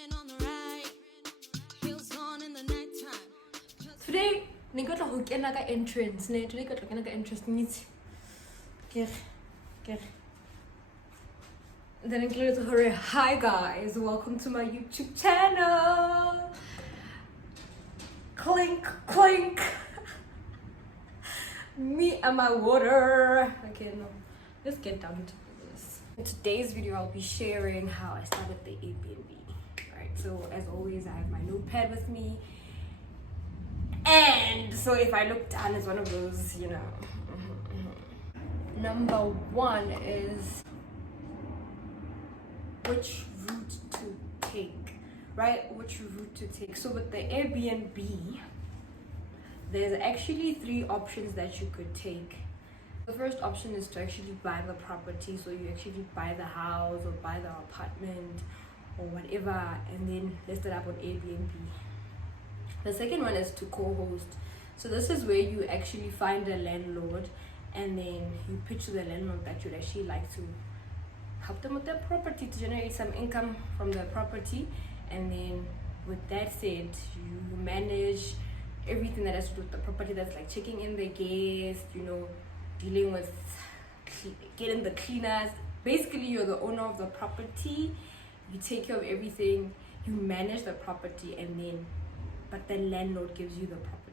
on the right, heels on in the nighttime. Today, we got a entrance. Today, got an entrance. Needs. Then included to her. Hi guys, welcome to my YouTube channel. Clink, clink. Me and my water. Okay, no. Let's get down to this. In today's video, I'll be sharing how I started the Airbnb. Right. So as always, I have my notepad with me. And so if I look down, it's one of those, you know. Number one is which route to take, right? Which route to take. So with the Airbnb, there's actually 3 options that you could take. The first option is to actually buy the property. So you actually buy the house or buy the apartment or whatever and then list it up on Airbnb. The second one is to co-host. So this is where you actually find a landlord and then you pitch to the landlord that you'd actually like to help them with their property to generate some income from the property. And then with that said, you manage everything that has to do with the property. That's like checking in the guests, you know, dealing with getting the cleaners. Basically, you're the owner of the property. You take care of everything. You manage the property and then but the landlord gives you the property.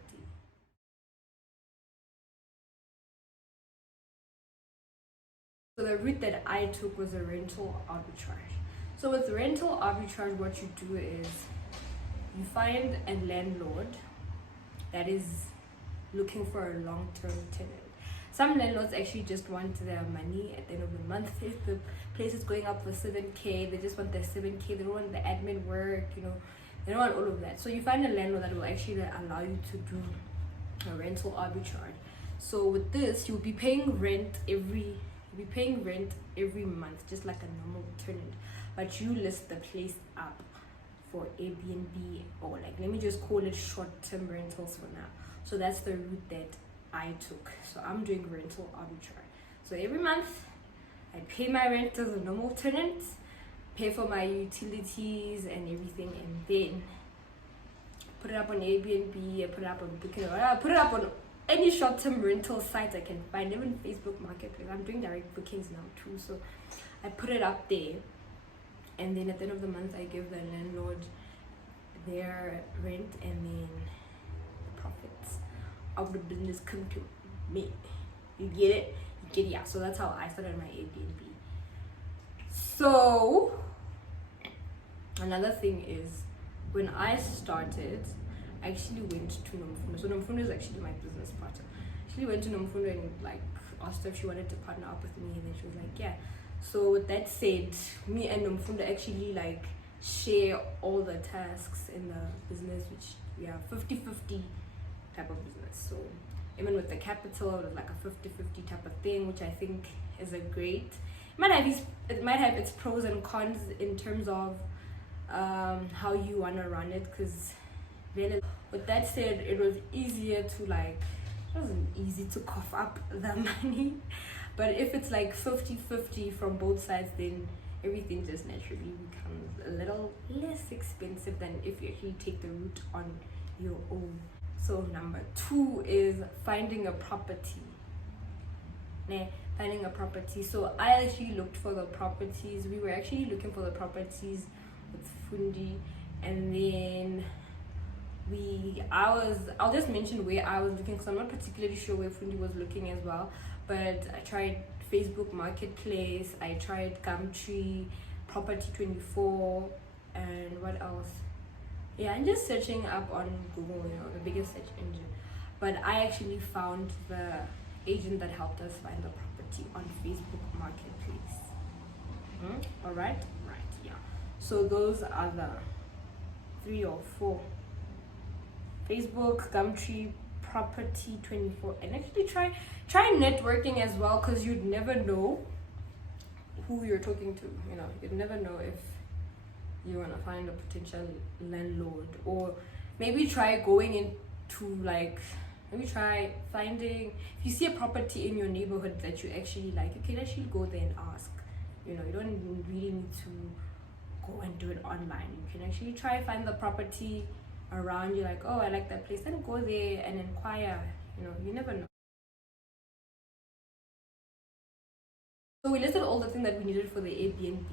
So the route that I took was a rental arbitrage. So with rental arbitrage, what you do is you find a landlord that is looking for a long-term tenant. Some landlords actually just want their money at the end of the month. If the place is going up for 7K, they just want their 7K. They don't want the admin work, you know. They don't want all of that. So you find a landlord that will actually allow you to do a rental arbitrage. So with this, you'll be paying rent every month, just like a normal tenant. But you list the place up for Airbnb, or like, let me just call it short-term rentals for now. So that's the route that I took. So I'm doing rental arbitrage. So every month, I pay my rent as a normal tenant, pay for my utilities and everything, and then put it up on Airbnb, I put it up on Booking, I put it up on any short-term rental site I can find, even Facebook Marketplace. I'm doing direct bookings now too, so I put it up there, and then at the end of the month I give the landlord their rent, and then the profits of the business come to me. You get it? You get it? Yeah. So that's how I started my Airbnb. So another thing is, when I started, I actually went to Nomfundo. So Nomfundo is actually my business partner. I actually went to Nomfundo and like asked her if she wanted to partner up with me, and then she was like, yeah. So with that said, me and Nomfundo actually like share all the tasks in the business, which we have 50-50 type of business. So even with the capital, it was like a 50-50 type of thing, which I think is a great. It might have its pros and cons in terms of how you want to run it, because with that said, it was easier to like, it wasn't easy to cough up the money, but if it's like 50-50 from both sides, then everything just naturally becomes a little less expensive than if you actually take the route on your own. So number 2 is finding a property. Finding a property. So I actually looked for the properties. We were actually looking for the properties with Fundi, and then I'll just mention where I was looking, because I'm not particularly sure where Fundi was looking as well. But I tried Facebook Marketplace, I tried Gumtree, Property 24, and what else? Yeah, I'm just searching up on Google, you know, the biggest search engine. But I actually found the agent that helped us find the property on Facebook Marketplace. All right, yeah. So those are the 3 or 4: Facebook, Gumtree, Property 24, and actually try networking as well, because you'd never know who you're talking to. You know, you'd never know if you want to find a potential landlord, or maybe try going into like, maybe try finding, if you see a property in your neighborhood that you actually like, you can actually go there and ask. You know, you don't really need to go and do it online. You can actually try find the property around you, like, oh, I like that place, then go there and inquire. You never know. So we listed all the things that we needed for the Airbnb,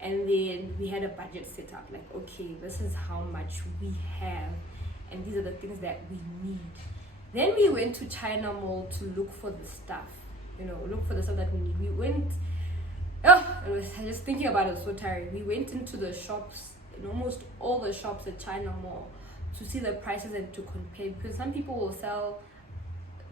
and then we had a budget set up, like, okay, this is how much we have, and these are the things that we need. Then we went to China Mall to look for the stuff, look for the stuff that we need. We went, I was just thinking about it, so tired. We went into the shops, in almost all the shops at China Mall, to see the prices and to compare, because some people will sell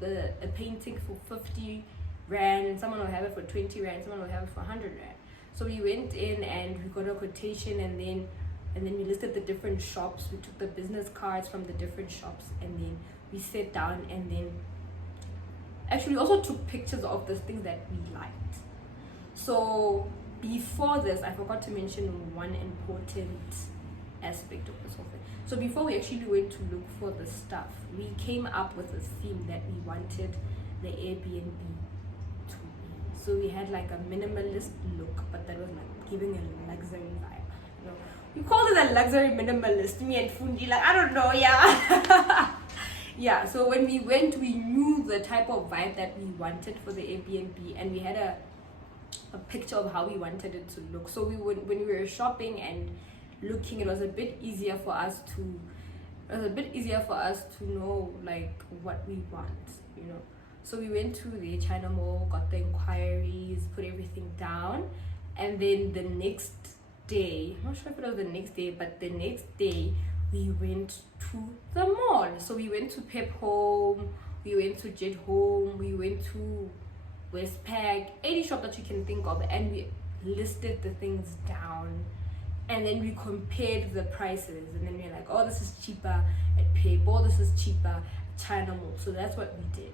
a painting for 50 rand, and someone will have it for 20 rand, someone will have it for 100 rand. So we went in and we got a quotation, and then we listed the different shops. We took the business cards from the different shops, and then we sat down, and then actually also took pictures of the things that we liked. So before this, I forgot to mention one important aspect of this whole thing. So before we actually went to look for the stuff, we came up with a theme that we wanted the Airbnb to be. So we had like a minimalist look, but that was like giving a luxury vibe. We called it a luxury minimalist. Me and Fundi, like, I don't know, yeah. Yeah, so when we went, we knew the type of vibe that we wanted for the Airbnb, and we had a picture of how we wanted it to look. So when we were shopping and looking, it was a bit easier for us to know like what we want. So we went to the China Mall, got the inquiries, put everything down, and then the next day, I'm not sure if it was the next day, but the next day we went to the mall. So we went to Pep Home, we went to Jet Home, we went to Westpac, any shop that you can think of, and we listed the things down, and then we compared the prices, and then we were like, oh, this is cheaper at Pep, oh, this is cheaper at China Mall. So that's what we did.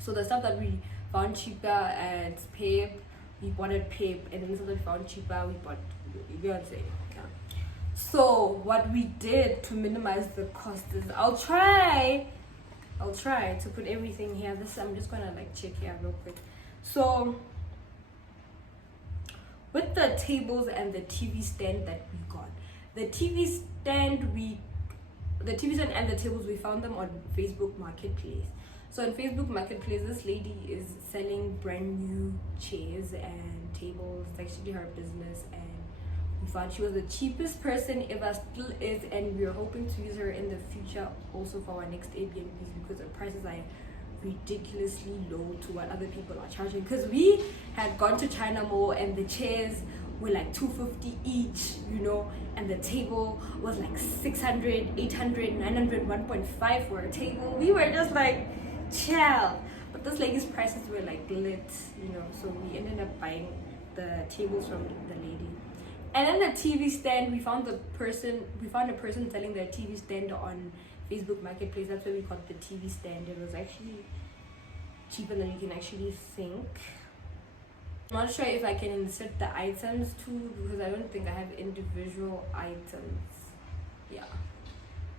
So the stuff that we found cheaper at Pep, we bought at Pep, and then the stuff that we found cheaper, we bought, you know what I'm saying? Yeah. So what we did to minimize the cost is, I'll try to put everything here. I'm just gonna like check here real quick. So with the tables and the TV stand that we got, the TV stand and the tables, we found them on Facebook Marketplace. So on Facebook Marketplace, this lady is selling brand new chairs and tables. It's actually her business, and we found she was the cheapest person ever, still is, and we're hoping to use her in the future also for our next Airbnbs, because the prices are ridiculously low to what other people are charging. Because we had gone to China Mall and the chairs were like 250 each, and the table was like 600, 800, 900, 1.5 for a table. We were just like, chill. But this lady's prices were like lit, so we ended up buying the tables from the lady. And then the TV stand, we found a person selling their TV stand on Facebook Marketplace. That's where we got the TV stand. It was actually cheaper than you can actually think. I'm not sure if I can insert the items too, because I don't think I have individual items. Yeah.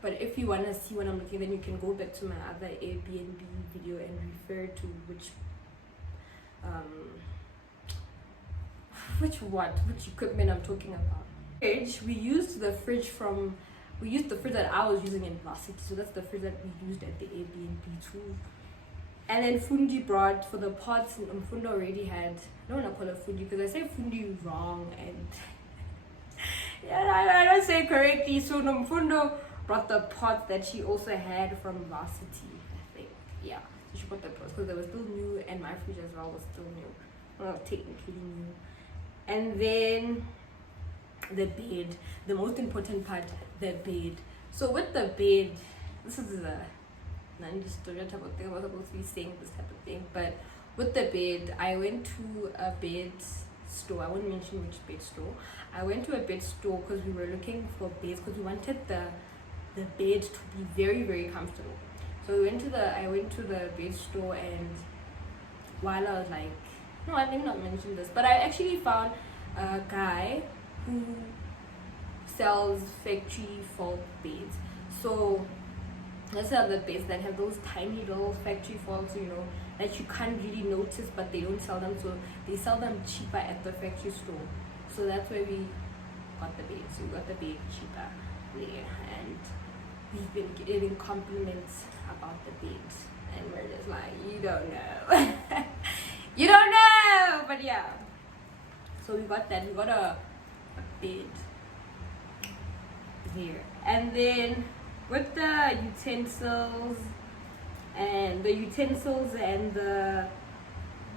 But if you want to see what I'm looking, then you can go back to my other Airbnb video and refer to which equipment I'm talking about. Fridge, we used the fridge that I was using in Varsity, so that's the fridge that we used at the Airbnb too. And then Fundi brought for the pots, and Fundi already had, I don't want to call it Fundi because I say Fundi wrong, and yeah, I don't say it correctly. So Mfundo brought the pots that she also had from Varsity, I think. Yeah, so she brought the pots because they were still new, and my fridge as well was still new. Well, technically new. And then the bed, the most important part, the bed. So with the bed, this is a non-stereotype type of thing. I was supposed to be saying this type of thing, but with the bed, I went to a bed store. I won't mention which bed store. I went to a bed store because we were looking for beds, because we wanted the bed to be very, very comfortable. So I went to the bed store, and while I was like, no, I did not mention this, but I actually found a guy who sells factory fault beds. So let's have the beds that have those tiny little factory faults, that you can't really notice, but they don't sell them, so they sell them cheaper at the factory store. So that's where we got the bed. So we got the bed cheaper there, and we've been getting compliments about the bed, and we're just like, you don't know. You don't know. But yeah, so we got that. We got a bed here, and then with the utensils and the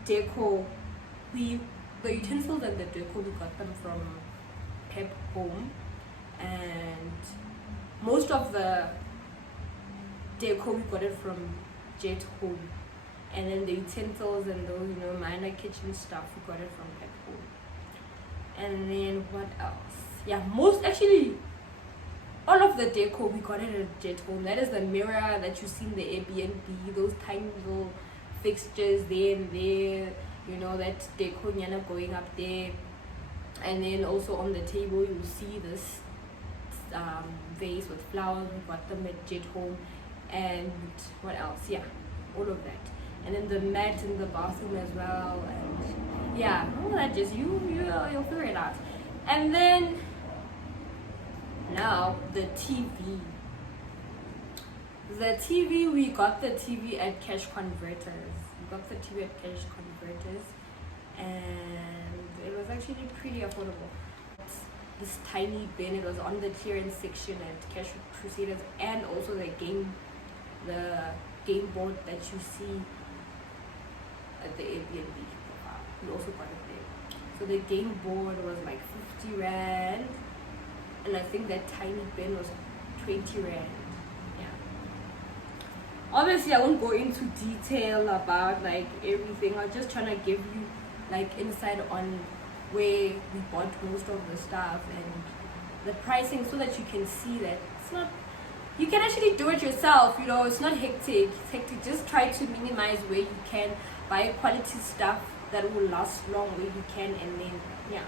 decor, the utensils and the decor, we got them from Pep Home, and most of the decor we got it from Jet Home, and then the utensils and those, you know, minor kitchen stuff we got it from Pep Home. And then what else? Yeah, all of the decor we got it at Jet Home. That is the mirror that you see in the Airbnb, those tiny little fixtures there and there, you know, that decor nyana going up there. And then also on the table you see this vase with flowers. We got them at Jet Home. And what else? Yeah, all of that. And then the mat in the bathroom as well, and yeah, all that, just you'll figure it out. And then now the TV. We got the TV at Cash Converters. And it was actually pretty affordable. This tiny bin, it was on the clearance section at Cash Crusaders, and also the game board that you see at the Airbnb. We also got it there. So the game board was like 50 rand, and I think that tiny bin was 20 rand. Yeah. Obviously, I won't go into detail about like everything. I'm just trying to give you like insight on where we bought most of the stuff and the pricing, so that you can see that it's not. You can actually do it yourself, you know, it's not hectic. Just try to minimize where you can, buy quality stuff that will last long where you can, and then, yeah.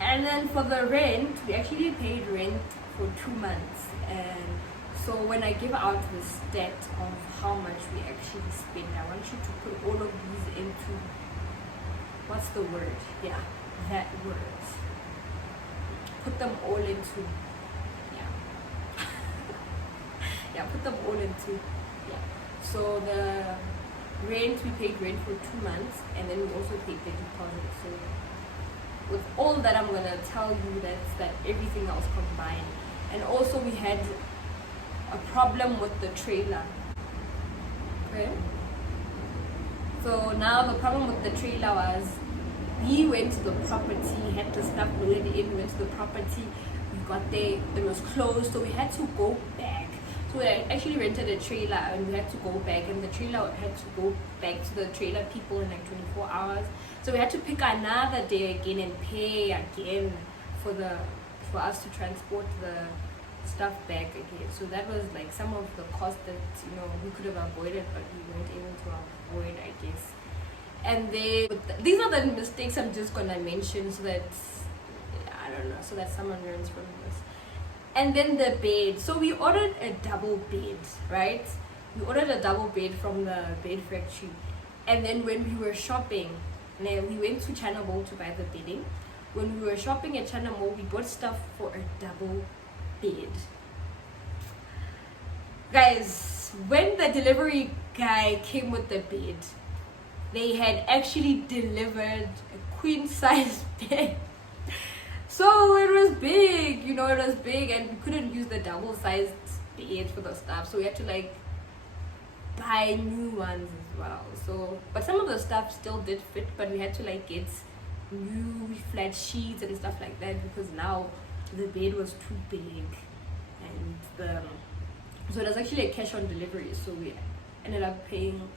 And then for the rent, we actually paid rent for 2 months. And so when I give out the stat of how much we actually spend, I want you to put all of these into, what's the word? Yeah, that word. Put them all into, put them all into, So the rent, we paid rent for 2 months, and then we also paid the deposit. So with all that I'm gonna tell you, that everything else combined. And also we had a problem with the trailer. Okay. So now the problem with the trailer was, we went to the property, had the stuff loaded in, went to the property, we got there, it was closed, so we had to go back. So we actually rented a trailer and we had to go back, and the trailer had to go back to the trailer people in like 24 hours. So we had to pick another day again and pay again for us to transport the stuff back again. So that was like some of the cost that, you know, we could have avoided, but we weren't able to avoid, I guess. And these are the mistakes I'm just gonna mention, so that, I don't know, so that someone learns from this. And then the bed. So we ordered a double bed, right? We ordered a double bed from the bed factory. And then when we were shopping, we went to China Mall to buy the bedding. When we were shopping at China Mall, we bought stuff for a double bed. Guys, when the delivery guy came with the bed, they had actually delivered a queen size bed. So it was big, you know, it was big, and we couldn't use the double sized bed for the stuff. So we had to like buy new ones as well. So, but some of the stuff still did fit, but we had to like get new flat sheets and stuff like that, because now the bed was too big. And so it was actually a cash on delivery. So we ended up paying,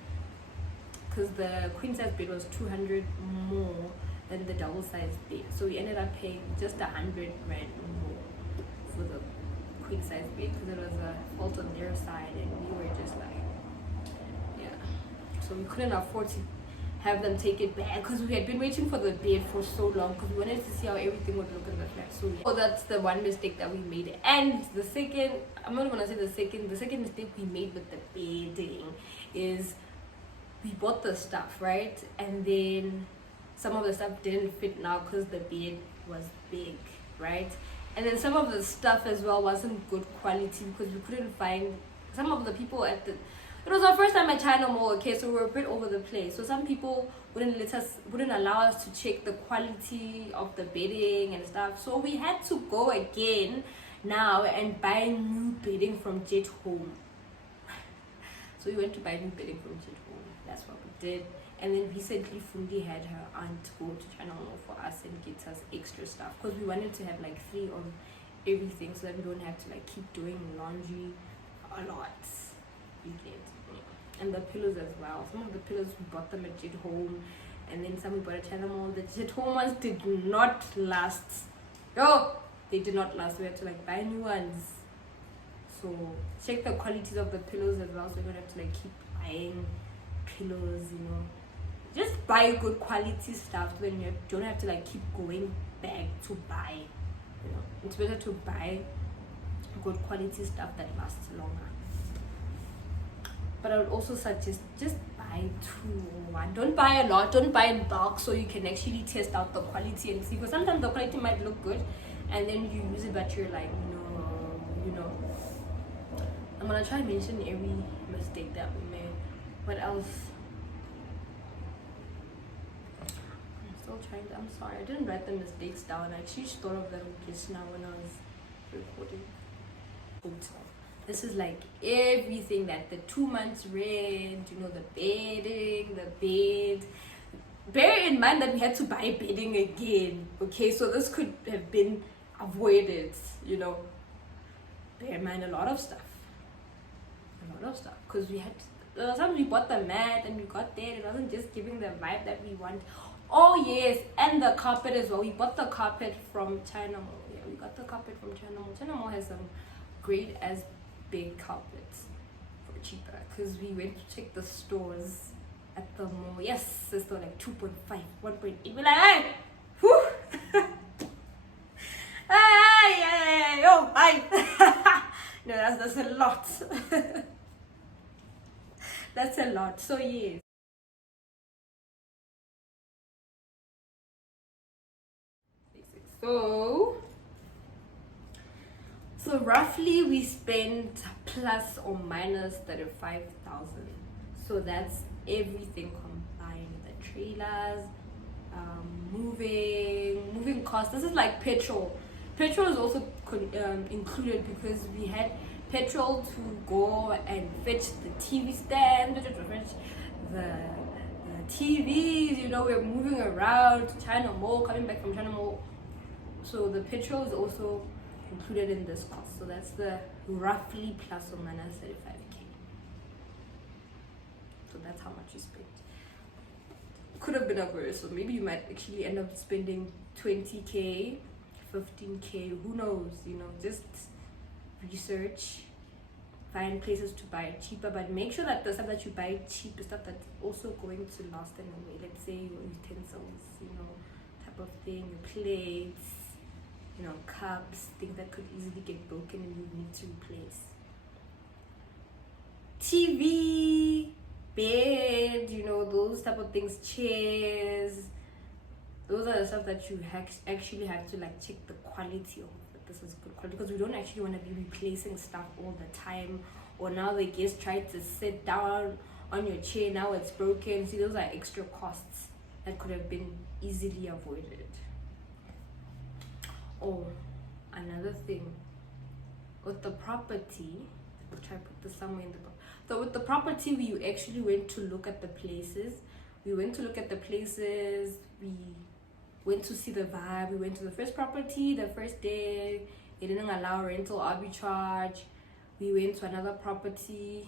because the queen size bed was 200 more than the double size bed. So we ended up paying just 100 rand more for the queen size bed, because it was a fault on their side, and we were just like, so we couldn't afford to have them take it back, because we had been waiting for the bed for so long, because we wanted to see how everything would look in the flat. So that's the one mistake that we made. And the second, I'm not gonna say the second mistake we made with the bedding is, we bought the stuff, right? And then some of the stuff didn't fit now because the bed was big, right? And then some of the stuff as well wasn't good quality because we couldn't find some of the people at the. It was our first time at China Mall, okay, so we were a bit over the place. So some people wouldn't allow us to check the quality of the bedding and stuff. So we had to go again now and buy new bedding from Jet Home. So we went to buy new bedding from Jet Home. That's what we did. And then recently Fundi had her aunt go to China Mall for us and get us extra stuff because we wanted to have like 3 of everything so that we don't have to like keep doing laundry a lot. You get. And the pillows as well. Some of the pillows we bought them at Jet Home, and then some we bought at China Mall. The Jet Home ones did not last. No, they did not last. We had to like buy new ones. So check the qualities of the pillows as well, so you don't have to like keep buying pillows. You know, just buy good quality stuff. So then you don't have to like keep going back to buy. You know, it's better to buy good quality stuff that lasts longer. But I would also suggest just buy 2 or 1. Don't buy a lot. Don't buy in bulk so you can actually test out the quality and see. Because sometimes the quality might look good, and then you use it, but you're like, no, you know. I'm gonna try and mention every mistake that we made. What else? I'm still trying to. I'm sorry, I didn't write the mistakes down. I actually thought of them just now when I was recording. Hotel. This is like everything, that the 2 months rent, you know, the bedding, the bed. Bear in mind that we had to buy bedding again, okay? So this could have been avoided, you know. Bear in mind a lot of stuff. Because we had, sometimes we bought the mat and we got there. It wasn't just giving the vibe that we want. Oh yes, and the carpet as well. We bought the carpet from China Mall. Yeah, we got the carpet from China Mall. China Mall has some great as big carpets for cheaper because we went to check the stores at the mall. Yes, it's still like 2.5, 1.8. We're like, hey, whew. Hey, oh, hi. No, that's a lot. That's a lot. So yes. So roughly we spent plus or minus 35,000. So that's everything combined. The trailers, moving costs. This is like petrol. Petrol is also included because we had petrol to go and fetch the TV stand, to fetch the TVs. You know, we're moving around to China Mall, coming back from China Mall. So the petrol is also included in this cost. So that's the roughly plus or minus 35k. So that's how much you spent. Could have been a worse. So maybe you might actually end up spending 20k, 15k, who knows, you know. Just research, find places to buy cheaper, but make sure that the stuff that you buy cheap is stuff that's also going to last in a way. Let's say your utensils, you know, type of thing, your plates, you know, cups, things that could easily get broken and you need to replace. TV, bed, you know, those type of things, chairs. Those are the stuff that you actually have to like check the quality of. This is good quality because we don't actually want to be replacing stuff all the time. Or now the guest tried to sit down on your chair, now it's broken. See, those are extra costs that could have been easily avoided. Oh, another thing with the property, I'll try to put this somewhere in the book. So with the property, we actually went to look at the places. We went to see the vibe. We went to the first property the first day. They didn't allow rental arbitrage. We went to another property.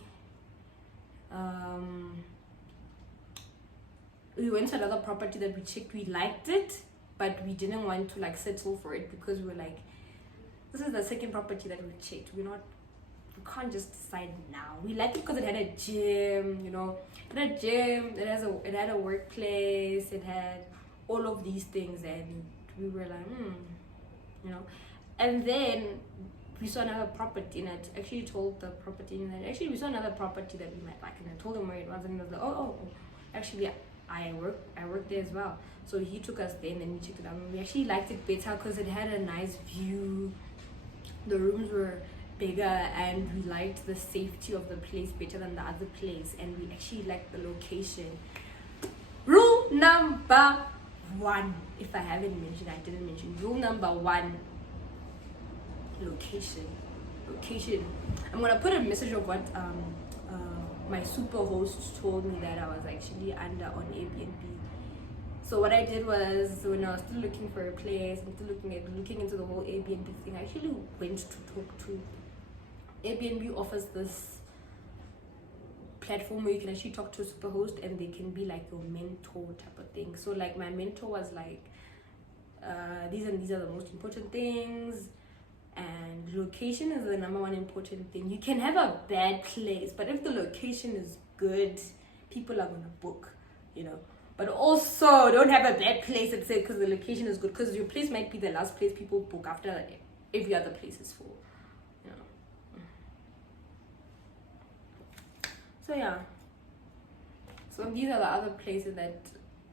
We went to another property that we checked. We liked it, but we didn't want to like settle for it because we were like, this is the second property that we checked. We can't just decide now. We liked it because it had a gym, you know. It had a gym. It had a workplace. It had all of these things, and we were like, you know. And then we saw another property, and I actually told the property, and actually we saw another property that we might like, and I told him where it was, and he was like, oh, actually, I worked there as well. So he took us there and then we checked it out. And we actually liked it better because it had a nice view. The rooms were bigger and we liked the safety of the place better than the other place, and we actually liked the location. Rule number 1, if I haven't mentioned, I didn't mention. Rule number 1, location. I'm gonna put a message of what my super host told me that I was actually under on Airbnb. So what I did was, when I was still looking for a place and still looking into the whole Airbnb thing, I actually went to talk to Airbnb. Offers this platform where you can actually talk to a superhost and they can be like your mentor type of thing. So like my mentor was like, these are the most important things, and location is the number 1 important thing. You can have a bad place, but if the location is good, people are gonna book, you know. But also don't have a bad place, let's say, because the location is good, because your place might be the last place people book after every other place is full, you know. So yeah, so these are the other places that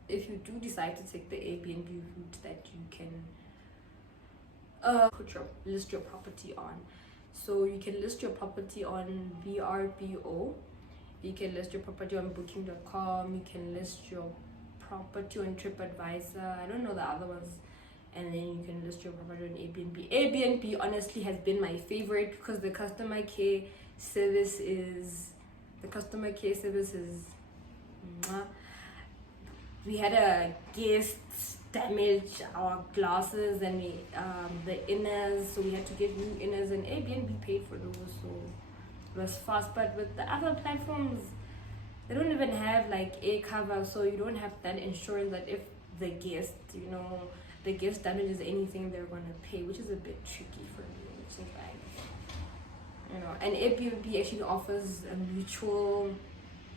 if you do decide to take the Airbnb route, that you can list your property on. So you can list your property on VRBO, you can list your property on booking.com, you can list your property on TripAdvisor, I don't know the other ones, and then you can list your property on Airbnb. Airbnb honestly has been my favorite because the customer care service is mwah. We had a guest damage our glasses and the inners, so we had to get new inners, and Airbnb paid for those, so it was fast. But with the other platforms, they don't even have like air cover, so you don't have that insurance that if the guest damages anything, they're gonna pay, which is a bit tricky for me, which is like, you know. And Airbnb actually offers a mutual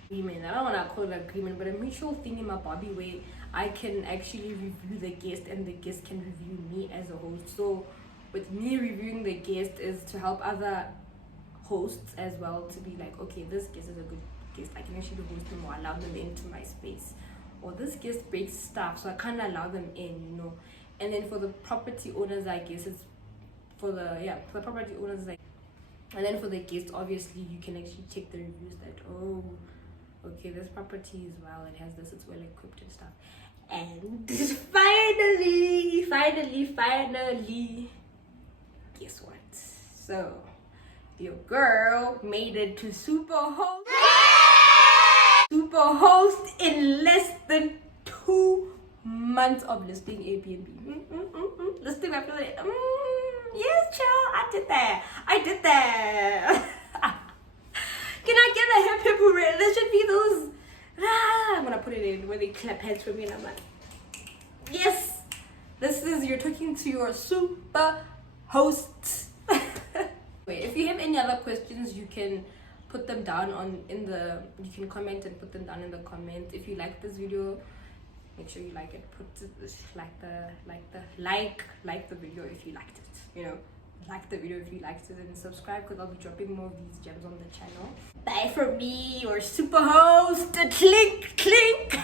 agreement. I don't want to call it agreement, but a mutual thing in my Bobby way. I can actually review the guest and the guest can review me as a host. So with me reviewing the guest is to help other hosts as well, to be like, okay, this guest is a good guest, I can actually host them or allow them into my space, or this guest breaks stuff, so I can't allow them in, you know. And then for the property owners, I guess it's for the property owners, like, and then for the guests, obviously you can actually check the reviews that, oh, okay, this property is well, it has this, it's well equipped and stuff. And finally, guess what? So your girl made it to superhost in less than 2 months of listing Airbnb. Listing after that. Yes, child, I did that. Can I get a hip hip hooray? There should be those. I'm gonna put it in where they clap hands for me, and I'm like, yes, you're talking to your super host. Wait, if you have any other questions, you can put them down you can comment and put them down in the comments. If you like this video, make sure you like it. Like the video if you liked it, you know. Like the video if you liked it, and subscribe because I'll be dropping more of these gems on the channel. Bye from me, your super host. Clink clink.